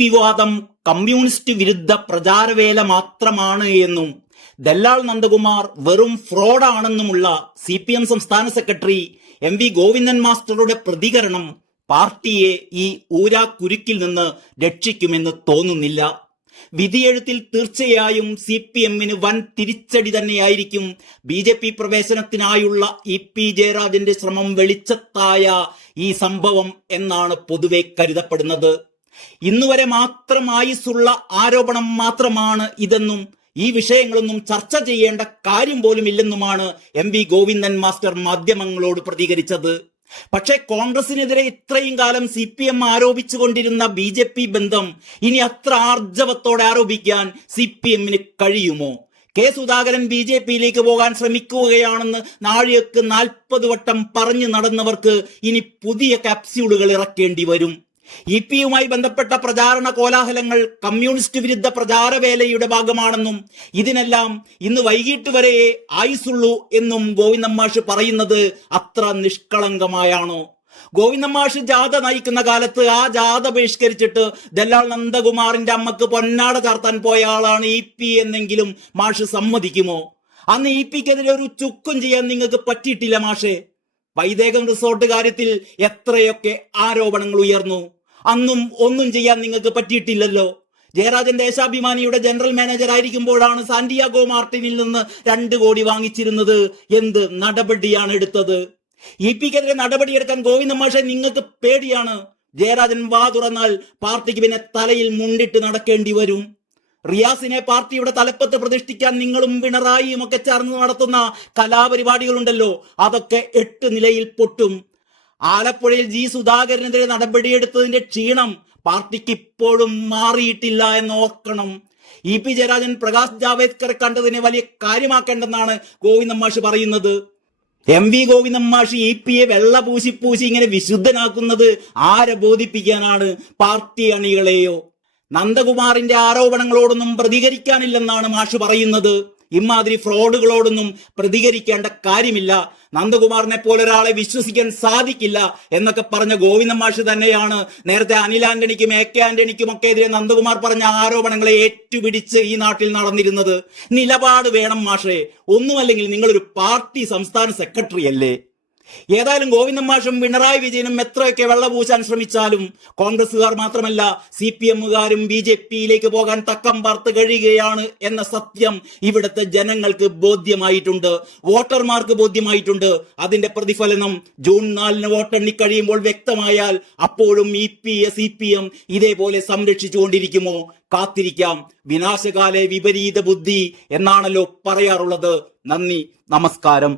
വിവാദം കമ്മ്യൂണിസ്റ്റ് വിരുദ്ധ പ്രചാരവേല മാത്രമാണ് എന്നും ദല്ലാൽ നന്ദകുമാർ വെറും ഫ്രോഡാണെന്നുമുള്ള CPM സംസ്ഥാന സെക്രട്ടറി MV ഗോവിന്ദൻ മാസ്റ്ററുടെ പ്രതികരണം പാർട്ടിയെ ഈ ഊരാക്കുരുക്കിൽ നിന്ന് രക്ഷിക്കുമെന്ന് തോന്നുന്നില്ല. വിധിയെഴുത്തിൽ തീർച്ചയായും CPM-ന് വൻ തിരിച്ചടി തന്നെയായിരിക്കും BJP പ്രവേശനത്തിനായുള്ള EP ജയരാജന്റെ ശ്രമം വെളിച്ചത്തായ ഈ സംഭവം എന്നാണ് പൊതുവെ കരുതപ്പെടുന്നത്. ഇന്നുവരെ മാത്രം ആയുസ്സുള്ള ആരോപണം മാത്രമാണ് ഇതെന്നും ഈ വിഷയങ്ങളൊന്നും ചർച്ച ചെയ്യേണ്ട കാര്യം പോലും ഇല്ലെന്നുമാണ് MV ഗോവിന്ദൻ മാസ്റ്റർ മാധ്യമങ്ങളോട് പ്രതികരിച്ചത്. പക്ഷേ കോൺഗ്രസിനെതിരെ ഇത്രയും കാലം CPM ആരോപിച്ചുകൊണ്ടിരുന്ന BJP ബന്ധം ഇനി അത്ര ആർജവത്തോടെ ആരോപിക്കാൻ CPM-ന് കഴിയുമോ? കെ സുധാകരൻ BJP-യിലേക്ക് പോകാൻ ശ്രമിക്കുകയാണെന്ന് നാഴികക്ക് 40 വട്ടം പറഞ്ഞു നടന്നവർക്ക് ഇനി പുതിയ ക്യാപ്സ്യൂളുകൾ ഇറക്കേണ്ടി വരും. EP-യുമായി ബന്ധപ്പെട്ട പ്രചാരണ കോലാഹലങ്ങൾ കമ്മ്യൂണിസ്റ്റ് വിരുദ്ധ പ്രചാരവേലയുടെ ഭാഗമാണെന്നും ഇതിനെല്ലാം ഇന്ന് വൈകിട്ട് വരെ ആയുസുള്ളൂ എന്നും ഗോവിന്ദൻ മാഷ് പറയുന്നത് അത്ര നിഷ്കളങ്കമായാണോ? ഗോവിന്ദൻ മാഷ് ജാഥ നയിക്കുന്ന കാലത്ത് ആ ജാഥ ബഹിഷ്കരിച്ചിട്ട് ദല്ലാൽ നന്ദകുമാറിന്റെ അമ്മക്ക് പൊന്നാട ചാർത്താൻ പോയ ആളാണ് EP എന്നെങ്കിലും മാഷ് സമ്മതിക്കുമോ? അന്ന് EP-ക്കെതിരെ ഒരു ചുക്കും ചെയ്യാൻ നിങ്ങൾക്ക് പറ്റിയിട്ടില്ല മാഷേ. വൈദേകം റിസോർട്ട് കാര്യത്തിൽ എത്രയൊക്കെ ആരോപണങ്ങൾ ഉയർന്നു, അന്നും ഒന്നും ചെയ്യാൻ നിങ്ങൾക്ക് പറ്റിയിട്ടില്ലല്ലോ. ജയരാജൻ ദേശാഭിമാനിയുടെ ജനറൽ മാനേജർ ആയിരിക്കുമ്പോഴാണ് സാന്റിയാഗോ മാർട്ടിനിൽ നിന്ന് 2 കോടി വാങ്ങിച്ചിരുന്നത്. എന്ത് നടപടിയാണ് എടുത്തത്? EP-ക്കെതിരെ നടപടിയെടുക്കാൻ ഗോവിന്ദൻ മാഷെ നിങ്ങൾക്ക് പേടിയാണ്. ജയരാജൻ വാ തുറന്നാൽ പാർട്ടിക്ക് പിന്നെ തലയിൽ മുണ്ടിട്ട് നടക്കേണ്ടി വരും. റിയാസിനെ പാർട്ടിയുടെ തലപ്പത്ത് പ്രതിഷ്ഠിക്കാൻ നിങ്ങളും പിണറായിയും ഒക്കെ ചേർന്ന് നടത്തുന്ന കലാപരിപാടികളുണ്ടല്ലോ, അതൊക്കെ 8 നിലയിൽ പൊട്ടും. ആലപ്പുഴയിൽ G സുധാകരനെതിരെ നടപടിയെടുത്തതിന്റെ ക്ഷീണം പാർട്ടിക്ക് ഇപ്പോഴും മാറിയിട്ടില്ല എന്ന് ഓർക്കണം. EP ജയരാജൻ പ്രകാശ് ജാവേദ്കറെ കണ്ടതിനെ വലിയ കാര്യമാക്കേണ്ടെന്നാണ് ഗോവിന്ദൻ മാഷ് പറയുന്നത്. MV ഗോവിന്ദൻ മാഷ് EP-യെ വെള്ള പൂശി ഇങ്ങനെ വിശുദ്ധനാക്കുന്നത് ആരെ ബോധിപ്പിക്കാനാണ്? പാർട്ടി അണികളെയോ? നന്ദകുമാറിന്റെ ആരോപണങ്ങളോടൊന്നും പ്രതികരിക്കാനില്ലെന്നാണ് മാഷ് പറയുന്നത്. ഇമാതിരി ഫ്രോഡുകളോടൊന്നും പ്രതികരിക്കേണ്ട കാര്യമില്ല, നന്ദകുമാറിനെ പോലെ ഒരാളെ വിശ്വസിക്കാൻ സാധിക്കില്ല എന്നൊക്കെ പറഞ്ഞ ഗോവിന്ദൻ മാഷ് തന്നെയാണ് നേരത്തെ അനിൽ ആന്റണിക്കും AK ആന്റണിക്കും ഒക്കെ എതിരെ നന്ദകുമാർ പറഞ്ഞ ആരോപണങ്ങളെ ഏറ്റുപിടിച്ച് ഈ നാട്ടിൽ നടന്നിരുന്നത്. നിലപാട് വേണം മാഷേ, ഒന്നുമല്ലെങ്കിൽ നിങ്ങളൊരു പാർട്ടി സംസ്ഥാന സെക്രട്ടറി അല്ലേ? ഏതായാലും ഗോവിന്ദൻ മാഷും പിണറായി വിജയനും എത്രയൊക്കെ വെള്ളപൂശാൻ ശ്രമിച്ചാലും കോൺഗ്രസുകാർ മാത്രമല്ല CPM-കാരും BJP-യിലേക്ക് പോകാൻ തക്കം പാർത്ത് കഴിയുകയാണ് എന്ന സത്യം ഇവിടുത്തെ ജനങ്ങൾക്ക് ബോധ്യമായിട്ടുണ്ട്, വോട്ടർമാർക്ക് ബോധ്യമായിട്ടുണ്ട്. അതിന്റെ പ്രതിഫലനം ജൂൺ 4-ന് വോട്ടെണ്ണി കഴിയുമ്പോൾ വ്യക്തമായാൽ അപ്പോഴും EP-യെ CPM ഇതേപോലെ സംരക്ഷിച്ചുകൊണ്ടിരിക്കുമോ? കാത്തിരിക്കാം. വിനാശകാലെ വിപരീത ബുദ്ധി എന്നാണല്ലോ പറയാറുള്ളത്. നന്ദി, നമസ്കാരം.